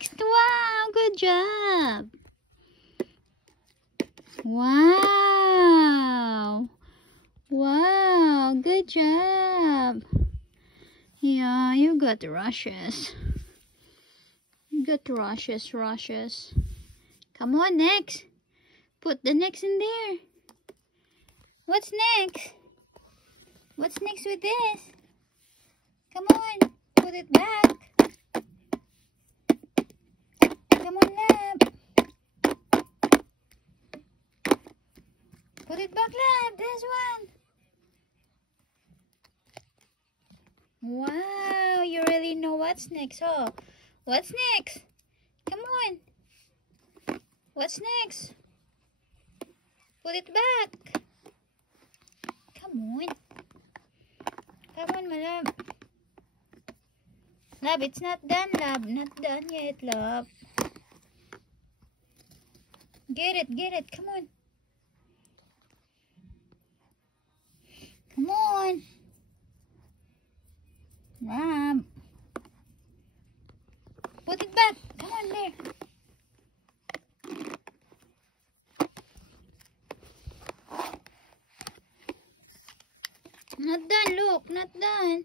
next. Wow, good job. Wow. Wow, good job. Yeah, you got rushes. You got rushes. Come on, next. Put the next in there. What's next? What's next with this? Come on, put it back. Come on, Lab. Put it back, Lab. This one. Wow, you really know what's next, huh? What's next? Come on. What's next? Put it back. Come on. Come on, my love. Love, it's not done, love. Not done yet, love. Get it. Come on. Come on. Love. Put it back. Come on, there. Not done, look. Not done.